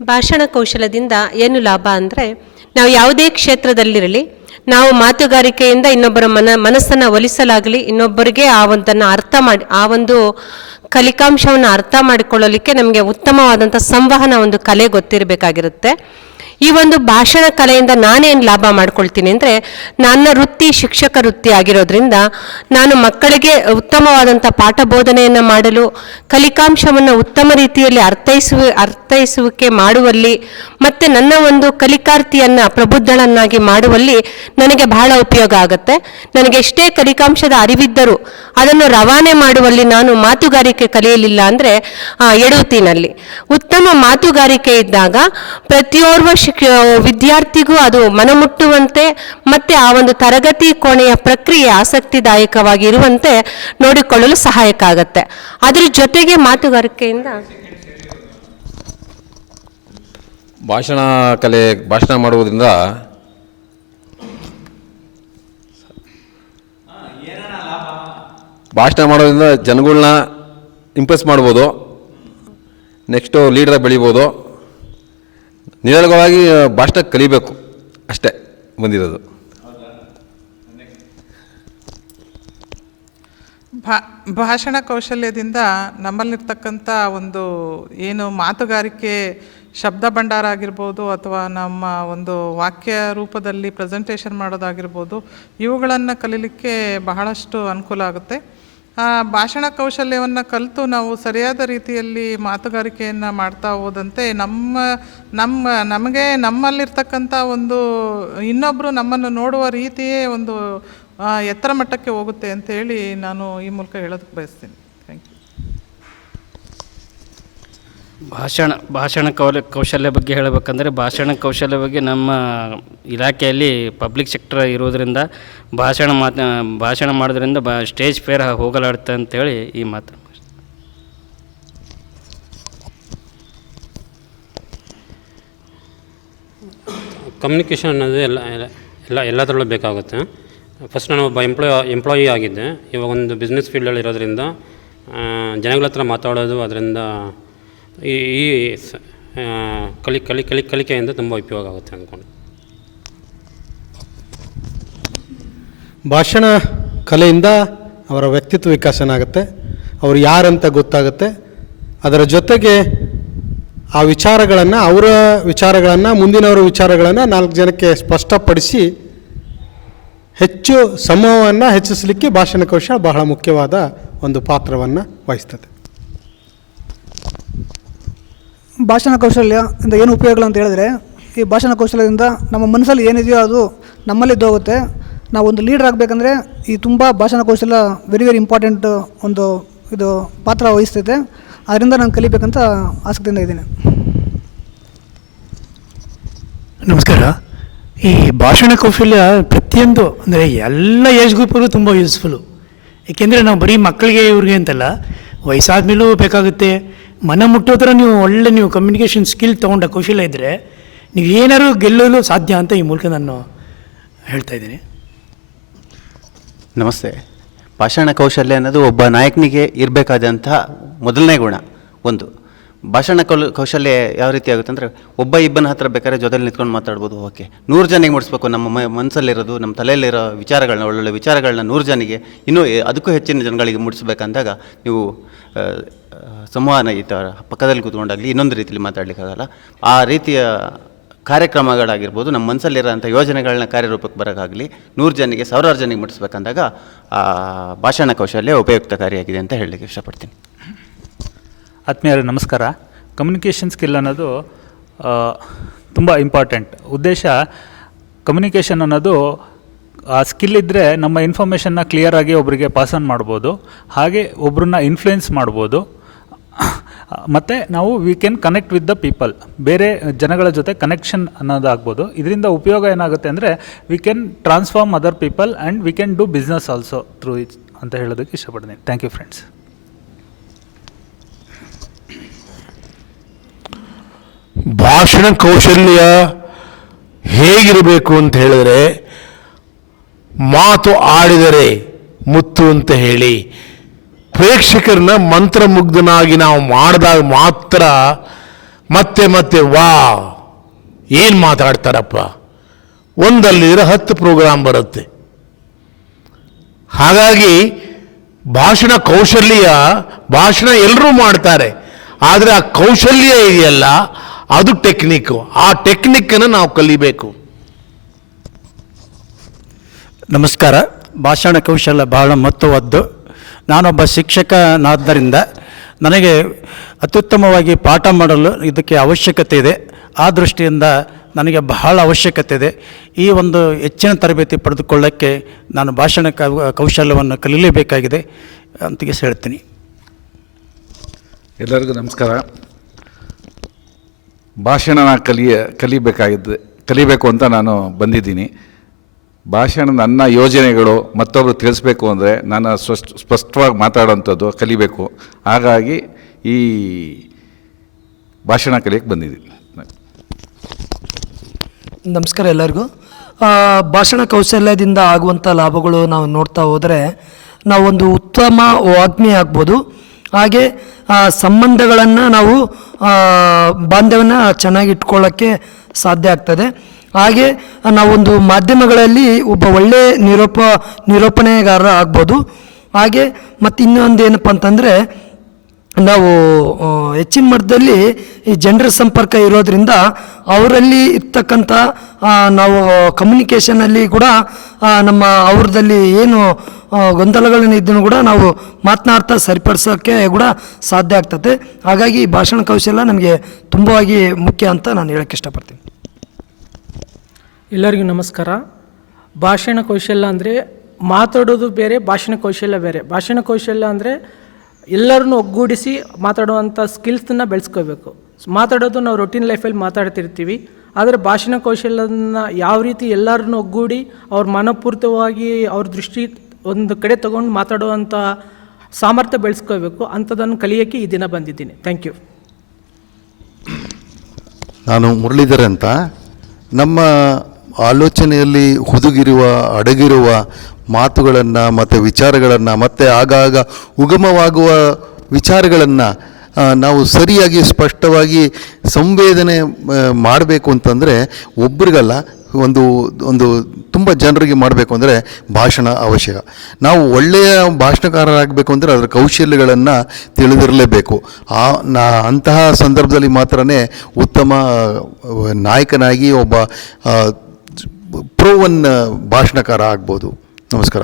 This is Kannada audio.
ಭಾಷಣ ಕೌಶಲದಿಂದ ಏನು ಲಾಭ ಅಂದರೆ ನಾವು ಯಾವುದೇ ಕ್ಷೇತ್ರದಲ್ಲಿರಲಿ, ನಾವು ಮಾತುಗಾರಿಕೆಯಿಂದ ಇನ್ನೊಬ್ಬರ ಮನ, ಮನಸ್ಸನ್ನು ಒಲಿಸಲಾಗಲಿ, ಇನ್ನೊಬ್ಬರಿಗೆ ಆ ಒಂದನ್ನು ಅರ್ಥ ಮಾಡಿ, ಆ ಒಂದು ಕಲಿಕಾಂಶವನ್ನು ಅರ್ಥ ಮಾಡಿಕೊಳ್ಳಲಿಕ್ಕೆ ನಮಗೆ ಉತ್ತಮವಾದಂಥ ಸಂವಹನ ಒಂದು ಕಲೆ ಗೊತ್ತಿರಬೇಕಾಗಿರುತ್ತೆ. ಈ ಒಂದು ಭಾಷಣ ಕಲೆಯಿಂದ ನಾನೇನು ಲಾಭ ಮಾಡ್ಕೊಳ್ತೀನಿ ಅಂದರೆ ನನ್ನ ವೃತ್ತಿ ಶಿಕ್ಷಕ ವೃತ್ತಿ ಆಗಿರೋದ್ರಿಂದ ನಾನು ಮಕ್ಕಳಿಗೆ ಉತ್ತಮವಾದಂಥ ಪಾಠ ಬೋಧನೆಯನ್ನು ಮಾಡಲು ಕಲಿಕಾಂಶವನ್ನು ಉತ್ತಮ ರೀತಿಯಲ್ಲಿ ಅರ್ಥೈಸುವ ಅರ್ಥೈಸುವಿಕೆ ಮಾಡುವಲ್ಲಿ ಮತ್ತು ನನ್ನ ಒಂದು ಕಲಿಕಾರ್ಥಿಯನ್ನು ಪ್ರಬುದ್ಧಳನ್ನಾಗಿ ಮಾಡುವಲ್ಲಿ ನನಗೆ ಬಹಳ ಉಪಯೋಗ ಆಗುತ್ತೆ. ನನಗೆ ಎಷ್ಟೇ ಕಲಿಕಾಂಶದ ಅರಿವಿದ್ದರೂ ಅದನ್ನು ರವಾನೆ ಮಾಡುವಲ್ಲಿ ನಾನು ಮಾತುಗಾರಿಕೆ ಕಲಿಯಲಿಲ್ಲ ಅಂದರೆ ಎಡೂತಿನಲ್ಲಿ. ಉತ್ತಮ ಮಾತುಗಾರಿಕೆ ಇದ್ದಾಗ ಪ್ರತಿಯೋರ್ವ ಶಿಕ್ಷ ವಿದ್ಯಾರ್ಥಿಗೂ ಅದು ಮನಮುಟ್ಟುವಂತೆ ಮತ್ತು ಆ ಒಂದು ತರಗತಿ ಕೋಣೆಯ ಪ್ರಕ್ರಿಯೆ ಆಸಕ್ತಿದಾಯಕವಾಗಿರುವಂತೆ ನೋಡಿಕೊಳ್ಳಲು ಸಹಾಯಕ ಆಗುತ್ತೆ. ಅದ್ರ ಜೊತೆಗೆ ಮಾತುಗಾರಿಕೆಯಿಂದ ಭಾಷಣ ಕಲೆ ಭಾಷಣ ಮಾಡುವುದರಿಂದ ಭಾಷಣ ಮಾಡೋದ್ರಿಂದ ಜನಗಳನ್ನ ಇಂಪ್ರೆಸ್ ಮಾಡ್ಬೋದು. ನೆಕ್ಸ್ಟು ಲೀಡ್ರಾಗಿ ಬೆಳಿಬೋದು. ನಿರಳವಾಗಿ ಭಾಷಣ ಕಲಿಬೇಕು ಅಷ್ಟೇ ಬಂದಿರೋದು. ಭಾ, ಭಾಷಣ ಕೌಶಲ್ಯದಿಂದ ನಮ್ಮಲ್ಲಿರ್ತಕ್ಕಂಥ ಒಂದು ಏನು ಮಾತುಗಾರಿಕೆ ಶಬ್ದ ಭಂಡಾರ ಆಗಿರ್ಬೋದು ಅಥವಾ ನಮ್ಮ ಒಂದು ವಾಕ್ಯ ರೂಪದಲ್ಲಿ ಪ್ರೆಸೆಂಟೇಷನ್ ಮಾಡೋದಾಗಿರ್ಬೋದು, ಇವುಗಳನ್ನು ಕಲೀಲಿಕ್ಕೆ ಬಹಳಷ್ಟು ಅನುಕೂಲ ಆಗುತ್ತೆ. ಭಾಷಣ ಕೌಶಲ್ಯವನ್ನು ಕಲಿತು ನಾವು ಸರಿಯಾದ ರೀತಿಯಲ್ಲಿ ಮಾತುಗಾರಿಕೆಯನ್ನು ಮಾಡ್ತಾ ಹೋದಂತೆ ನಮ್ಮ ನಮ್ಮ, ನಮಗೆ ನಮ್ಮಲ್ಲಿರ್ತಕ್ಕಂಥ ಒಂದು ಇನ್ನೊಬ್ಬರು ನಮ್ಮನ್ನು ನೋಡುವ ರೀತಿಯೇ ಒಂದು ಎತ್ತರ ಮಟ್ಟಕ್ಕೆ ಹೋಗುತ್ತೆ ಅಂತ ಹೇಳಿ ನಾನು ಈ ಮೂಲಕ ಹೇಳೋದಕ್ಕೆ ಬಯಸ್ತೀನಿ. ಥ್ಯಾಂಕ್ ಯು ಭಾಷಣ ಭಾಷಣ ಕೌಲ ಕೌಶಲ್ಯ ಬಗ್ಗೆ ಹೇಳಬೇಕಂದ್ರೆ ಭಾಷಣ ಕೌಶಲ್ಯ ಬಗ್ಗೆ ನಮ್ಮ ಇಲಾಖೆಯಲ್ಲಿ ಪಬ್ಲಿಕ್ ಸೆಕ್ಟರ್ ಇರೋದರಿಂದ ಭಾಷಣ ಮಾತ ಭಾಷಣ ಮಾಡೋದ್ರಿಂದ ಬಾ ಸ್ಟೇಜ್ ಫೇರ್ ಹೋಗಲಾಡುತ್ತೆ ಅಂತೇಳಿ ಈ ಮಾತು. ಕಮ್ಯುನಿಕೇಷನ್ ಅನ್ನೋದು ಎಲ್ಲ ಎಲ್ಲ- ಎಲ್ಲ ಎಲ್ಲದರಲ್ಲೂ ಬೇಕಾಗುತ್ತೆ. ಫಸ್ಟ್ ನಾನು ಒಬ್ಬ ಎಂಪ್ಲಾಯ್ ಎಂಪ್ಲಾಯಿ ಆಗಿದ್ದೆ. ಇವಾಗ ಒಂದು ಬಿಸ್ನೆಸ್ ಫೀಲ್ಡಲ್ಲಿ ಇರೋದ್ರಿಂದ ಜನಗಳ ಹತ್ರ ಮಾತಾಡೋದು ಅದರಿಂದ ಈ ಈ ಕಲಿ ಕಲಿ ಕಲಿ, ಕಲಿಕೆಯಿಂದ ತುಂಬ ಉಪಯೋಗ ಆಗುತ್ತೆ ಅಂದ್ಕೊಂಡು. ಭಾಷಣ ಕಲೆಯಿಂದ ಅವರ ವ್ಯಕ್ತಿತ್ವ ವಿಕಾಸನ ಆಗುತ್ತೆ. ಅವರು ಯಾರಂತ ಗೊತ್ತಾಗುತ್ತೆ. ಅದರ ಜೊತೆಗೆ ಆ ವಿಚಾರಗಳನ್ನು, ಅವರ ವಿಚಾರಗಳನ್ನು, ಮುಂದಿನವರ ವಿಚಾರಗಳನ್ನು ನಾಲ್ಕು ಜನಕ್ಕೆ ಸ್ಪಷ್ಟಪಡಿಸಿ ಹೆಚ್ಚು ಸಮೂಹವನ್ನು ಹೆಚ್ಚಿಸಲಿಕ್ಕೆ ಭಾಷಣ ಕೌಶಲ ಬಹಳ ಮುಖ್ಯವಾದ ಒಂದು ಪಾತ್ರವನ್ನು ವಹಿಸ್ತದೆ. ಭಾಷಣ ಕೌಶಲ್ಯದಿಂದ ಏನು ಉಪಯೋಗಗಳು ಅಂತ ಹೇಳಿದ್ರೆ ಈ ಭಾಷಣ ಕೌಶಲ್ಯದಿಂದ ನಮ್ಮ ಮನಸ್ಸಲ್ಲಿ ಏನಿದೆಯೋ ಅದು ನಮ್ಮಲ್ಲಿದ್ದೋಗುತ್ತೆ ನಾವು ಒಂದು ಲೀಡರ್ ಆಗಬೇಕಂದ್ರೆ ಈ ತುಂಬ ಭಾಷಣ ಕೌಶಲ್ಯ ವೆರಿ ವೆರಿ ಇಂಪಾರ್ಟೆಂಟ್ ಒಂದು ಇದು ಪಾತ್ರ ವಹಿಸ್ತೈತೆ. ಅದರಿಂದ ನಾನು ಕಲಿಬೇಕಂತ ಆಸಕ್ತಿಯಿಂದ ಇದ್ದೀನಿ. ನಮಸ್ಕಾರ. ಈ ಭಾಷಣ ಕೌಶಲ್ಯ ಪ್ರತಿಯೊಂದು, ಅಂದರೆ ಎಲ್ಲ ಏಜ್ ಗ್ರೂಪ್ಗೂ ತುಂಬ ಯೂಸ್ಫುಲ್ಲು ಏಕೆಂದರೆ ನಾವು ಬರೀ ಮಕ್ಕಳಿಗೆ ಇವ್ರಿಗೆ ಅಂತಲ್ಲ ವಯಸ್ಸಾದ ಮೇಲೂ ಬೇಕಾಗುತ್ತೆ. ಮನ ಮುಟ್ಟೋ ಥರ ನೀವು ಒಳ್ಳೆ ನೀವು ಕಮ್ಯುನಿಕೇಷನ್ ಸ್ಕಿಲ್ ತೊಗೊಂಡ ಕೌಶಲ್ಯ ಇದ್ದರೆ ನೀವು ಏನಾದರೂ ಗೆಲ್ಲಲು ಸಾಧ್ಯ ಅಂತ ಈ ಮೂಲಕ ನಾನು ಹೇಳ್ತಾ ಇದ್ದೀನಿ. ನಮಸ್ತೆ. ಭಾಷಣ ಕೌಶಲ್ಯ ಅನ್ನೋದು ಒಬ್ಬ ನಾಯಕನಿಗೆ ಇರಬೇಕಾದಂತಹ ಮೊದಲನೇ ಗುಣ. ಒಂದು ಭಾಷಣ ಕೌಲ್, ಕೌಶಲ್ಯ ಯಾವ ರೀತಿ ಆಗುತ್ತೆ ಅಂದರೆ ಒಬ್ಬ ಇಬ್ಬನ ಹತ್ರ ಬೇಕಾದ್ರೆ ಜೊತೆಲಿ ನಿಂತ್ಕೊಂಡು ಮಾತಾಡ್ಬೋದು ಓಕೆ. ನೂರು ಜನಿಗೆ ಮುಡಿಸ್ಬೇಕು. ನಮ್ಮ ಮ ಮನಸ್ಸಲ್ಲಿರೋದು ನಮ್ಮ ತಲೆಯಲ್ಲಿರೋ ವಿಚಾರಗಳನ್ನ ಒಳ್ಳೊಳ್ಳೆ ವಿಚಾರಗಳನ್ನ ನೂರು ಜನಿಗೆ ಇನ್ನೂ ಅದಕ್ಕೂ ಹೆಚ್ಚಿನ ಜನಗಳಿಗೆ ಮುಡಿಸ್ಬೇಕಂದಾಗ ನೀವು ಸಂವಹನ ಈ ಥರ ಪಕ್ಕದಲ್ಲಿ ಕೂತ್ಕೊಂಡಾಗಲಿ ಇನ್ನೊಂದು ರೀತಿಯಲ್ಲಿ ಮಾತಾಡ್ಲಿಕ್ಕಾಗಲ್ಲ. ಆ ರೀತಿಯ ಕಾರ್ಯಕ್ರಮಗಳಾಗಿರ್ಬೋದು, ನಮ್ಮ ಮನಸ್ಸಲ್ಲಿರೋಂಥ ಯೋಜನೆಗಳನ್ನ ಕಾರ್ಯರೂಪಕ್ಕೆ ಬರೋಕ್ಕಾಗಲಿ ನೂರು ಜನಿಗೆ ಸಾವಿರಾರು ಜನಿಗೆ ಮುಟ್ಟಿಸ್ಬೇಕಂದಾಗ ಆ ಭಾಷಣ ಕೌಶಲ್ಯ ಉಪಯುಕ್ತಕಾರಿಯಾಗಿದೆ ಅಂತ ಹೇಳಲಿಕ್ಕೆ ಇಷ್ಟಪಡ್ತೀನಿ. ಆತ್ಮೀಯರೇ, ನಮಸ್ಕಾರ. ಕಮ್ಯುನಿಕೇಷನ್ ಸ್ಕಿಲ್ ಅನ್ನೋದು ತುಂಬ ಇಂಪಾರ್ಟೆಂಟ್ ಉದ್ದೇಶ ಕಮ್ಯುನಿಕೇಷನ್ ಅನ್ನೋದು, ಆ ಸ್ಕಿಲ್ ಇದ್ದರೆ ನಮ್ಮ ಇನ್ಫಾರ್ಮೇಷನ್ನ ಕ್ಲಿಯರಾಗಿ ಒಬ್ಬರಿಗೆ ಪಾಸ್ ಆನ್ ಮಾಡ್ಬೋದು. ಹಾಗೆ ಒಬ್ಬರನ್ನ ಇನ್ಫ್ಲುಯೆನ್ಸ್ ಮಾಡ್ಬೋದು. ಮತ್ತು ನಾವು we can connect with the people ಬೇರೆ ಜನಗಳ ಜೊತೆ ಕನೆಕ್ಷನ್ ಅನ್ನೋದಾಗ್ಬೋದು. ಇದರಿಂದ ಉಪಯೋಗ ಏನಾಗುತ್ತೆ ಅಂದರೆ we can transform other people and we can do business also through it ಅಂತ ಹೇಳೋದಕ್ಕೆ ಇಷ್ಟಪಡ್ತೀನಿ. ಥ್ಯಾಂಕ್ ಯು ಫ್ರೆಂಡ್ಸ್ ಭಾಷಣ ಕೌಶಲ್ಯ ಹೇಗಿರಬೇಕು ಅಂತ ಹೇಳಿದ್ರೆ, ಮಾತು ಆಡಿದರೆ ಮುತ್ತು ಅಂತ ಹೇಳಿ, ಪ್ರೇಕ್ಷಕರನ್ನ ಮಂತ್ರಮುಗ್ಧನಾಗಿ ನಾವು ಮಾಡಿದಾಗ ಮಾತ್ರ ಮತ್ತೆ ಮತ್ತೆ ವಾ, ಏನು ಮಾತಾಡ್ತಾರಪ್ಪ? ಒಂದಲ್ಲಿದ್ರೆ ಹತ್ತು ಪ್ರೋಗ್ರಾಮ್ ಬರುತ್ತೆ. ಹಾಗಾಗಿ ಭಾಷಣ ಕೌಶಲ್ಯ, ಭಾಷಣ ಎಲ್ಲರೂ ಮಾಡ್ತಾರೆ. ಆದರೆ ಆ ಕೌಶಲ್ಯ ಇದೆಯಲ್ಲ ಅದು ಟೆಕ್ನಿಕ್. ಆ ಟೆಕ್ನಿಕ್ಕನ್ನು ನಾವು ಕಲಿಬೇಕು. ನಮಸ್ಕಾರ. ಭಾಷಣ ಕೌಶಲ್ಯ ಬಹಳ ಮಹತ್ವದ್ದು. ನಾನೊಬ್ಬ ಶಿಕ್ಷಕನಾದ್ದರಿಂದ ನನಗೆ ಅತ್ಯುತ್ತಮವಾಗಿ ಪಾಠ ಮಾಡಲು ಇದಕ್ಕೆ ಅವಶ್ಯಕತೆ ಇದೆ. ಆ ದೃಷ್ಟಿಯಿಂದ ನನಗೆ ಬಹಳ ಅವಶ್ಯಕತೆ ಇದೆ. ಈ ಒಂದು ಹೆಚ್ಚಿನ ತರಬೇತಿ ಪಡೆದುಕೊಳ್ಳೋಕ್ಕೆ ನಾನು ಭಾಷಣ ಕೌಶಲ್ಯವನ್ನು ಕಲಿಯಲೇಬೇಕಾಗಿದೆ. ಅಂತ ಹೇಳ್ತೀನಿ. ಎಲ್ಲರಿಗೂ ನಮಸ್ಕಾರ. ಭಾಷಣನ ಕಲಿಯ, ಕಲಿಬೇಕಾಗಿದ್ದು, ಕಲಿಬೇಕು ಅಂತ ನಾನು ಬಂದಿದ್ದೀನಿ. ಭಾಷಣ ನನ್ನ ಯೋಜನೆಗಳು ಮತ್ತೊಬ್ಬರು ತಿಳಿಸ್ಬೇಕು ಅಂದರೆ ನಾನು ಸ್ಪಷ್ಟ ಸ್ಪಷ್ಟವಾಗಿ ಮಾತಾಡೋಂಥದ್ದು ಕಲಿಬೇಕು. ಹಾಗಾಗಿ ಈ ಭಾಷಣ ಕಲಿಯಕ್ಕೆ ಬಂದಿದ್ದೀನಿ. ನಮಸ್ಕಾರ ಎಲ್ಲರಿಗೂ. ಭಾಷಣ ಕೌಶಲ್ಯದಿಂದ ಆಗುವಂಥ ಲಾಭಗಳು ನಾವು ನೋಡ್ತಾ ಹೋದರೆ ನಾವೊಂದು ಉತ್ತಮ ವಾಗ್ಮಿ ಆಗ್ಬೋದು. ಹಾಗೆ ಆ, ಸಂಬಂಧಗಳನ್ನು ನಾವು ಬಾಂಧವ್ಯನ ಚೆನ್ನಾಗಿ ಇಟ್ಕೊಳ್ಳೋಕ್ಕೆ ಸಾಧ್ಯ ಆಗ್ತದೆ. ಹಾಗೆ ನಾವೊಂದು ಮಾಧ್ಯಮಗಳಲ್ಲಿ ಒಬ್ಬ ಒಳ್ಳೆಯ ನಿರೂಪ ನಿರೂಪಣೆಗಾರ ಆಗ್ಬೋದು. ಹಾಗೆ ಮತ್ತು ಇನ್ನೊಂದು ಏನಪ್ಪ ಅಂತಂದರೆ ನಾವು ಹೆಚ್ಚಿನ ಮಟ್ಟದಲ್ಲಿ ಈ ಜನರ ಸಂಪರ್ಕ ಇರೋದರಿಂದ ಅವರಲ್ಲಿ ಇರ್ತಕ್ಕಂಥ ನಾವು ಕಮ್ಯುನಿಕೇಷನಲ್ಲಿ ಕೂಡ ನಮ್ಮ ಅವ್ರದಲ್ಲಿ ಏನು ಆ, ಗೊಂದಲಗಳನ್ನ ಇದ್ದನ್ನು ಕೂಡ ನಾವು ಮಾತನಾಡ್ತಾ ಸರಿಪಡಿಸೋಕ್ಕೆ ಕೂಡ ಸಾಧ್ಯ ಆಗ್ತದೆ. ಹಾಗಾಗಿ ಭಾಷಣ ಕೌಶಲ್ಯ ನಮಗೆ ತುಂಬವಾಗಿ ಮುಖ್ಯ ಅಂತ ನಾನು ಹೇಳೋಕ್ಕೆ ಇಷ್ಟಪಡ್ತೀನಿ. ಎಲ್ಲರಿಗೂ ನಮಸ್ಕಾರ. ಭಾಷಣ ಕೌಶಲ್ಯ ಅಂದರೆ ಮಾತಾಡೋದು ಬೇರೆ ಭಾಷಣ ಕೌಶಲ್ಯ ಬೇರೆ. ಭಾಷಣ ಕೌಶಲ್ಯ ಅಂದರೆ ಎಲ್ಲರನ್ನೂ ಒಗ್ಗೂಡಿಸಿ ಮಾತಾಡುವಂಥ ಸ್ಕಿಲ್ಸನ್ನ ಬೆಳೆಸ್ಕೋಬೇಕು. ಮಾತಾಡೋದು ನಾವು ರೊಟೀನ್ ಲೈಫಲ್ಲಿ ಮಾತಾಡ್ತಿರ್ತೀವಿ. ಆದರೆ ಭಾಷಣ ಕೌಶಲ್ಯನ ಯಾವ ರೀತಿ ಎಲ್ಲರನ್ನೂ ಒಗ್ಗೂಡಿ ಅವ್ರ ಮನಪೂರ್ತವಾಗಿ ಅವ್ರ ದೃಷ್ಟಿ ಒಂದು ಕಡೆ ತಗೊಂಡು ಮಾತಾಡುವಂಥ ಸಾಮರ್ಥ್ಯ ಬೆಳೆಸ್ಕೋಬೇಕು ಅಂಥದ್ದನ್ನು ಕಲಿಯೋಕ್ಕೆ ಈ ದಿನ ಬಂದಿದ್ದೀನಿ. ಥ್ಯಾಂಕ್ ಯು ನಾನು ಮುರಳೀಧರ್ ಅಂತ. ನಮ್ಮ ಆಲೋಚನೆಯಲ್ಲಿ ಹುದುಗಿರುವ, ಅಡಗಿರುವ ಮಾತುಗಳನ್ನು ಮತ್ತು ವಿಚಾರಗಳನ್ನು ಮತ್ತು ಆಗಾಗ ಉಗಮವಾಗುವ ವಿಚಾರಗಳನ್ನು ನಾವು ಸರಿಯಾಗಿ, ಸ್ಪಷ್ಟವಾಗಿ ಸಂವೇದನೆ ಮಾಡಬೇಕು ಅಂತಂದರೆ ಒಬ್ರಿಗಲ್ಲ ಒಂದು ಒಂದು ತುಂಬ ಜನರಿಗೆ ಮಾಡಬೇಕು ಅಂದರೆ ಭಾಷಣ ಅವಶ್ಯಕ. ನಾವು ಒಳ್ಳೆಯ ಭಾಷಣಕಾರರಾಗಬೇಕು ಅಂದರೆ ಅದರ ಕೌಶಲ್ಯಗಳನ್ನು ತಿಳಿದಿರಲೇಬೇಕು. ಆ, ನಾ, ಅಂತಹ ಸಂದರ್ಭದಲ್ಲಿ ಮಾತ್ರ ಉತ್ತಮ, ನಾಯಕನಾಗಿ ಒಬ್ಬ ಪ್ರೋವನ್ ಭಾಷಣಕಾರ ಆಗ್ಬೋದು. ನಮಸ್ಕಾರ.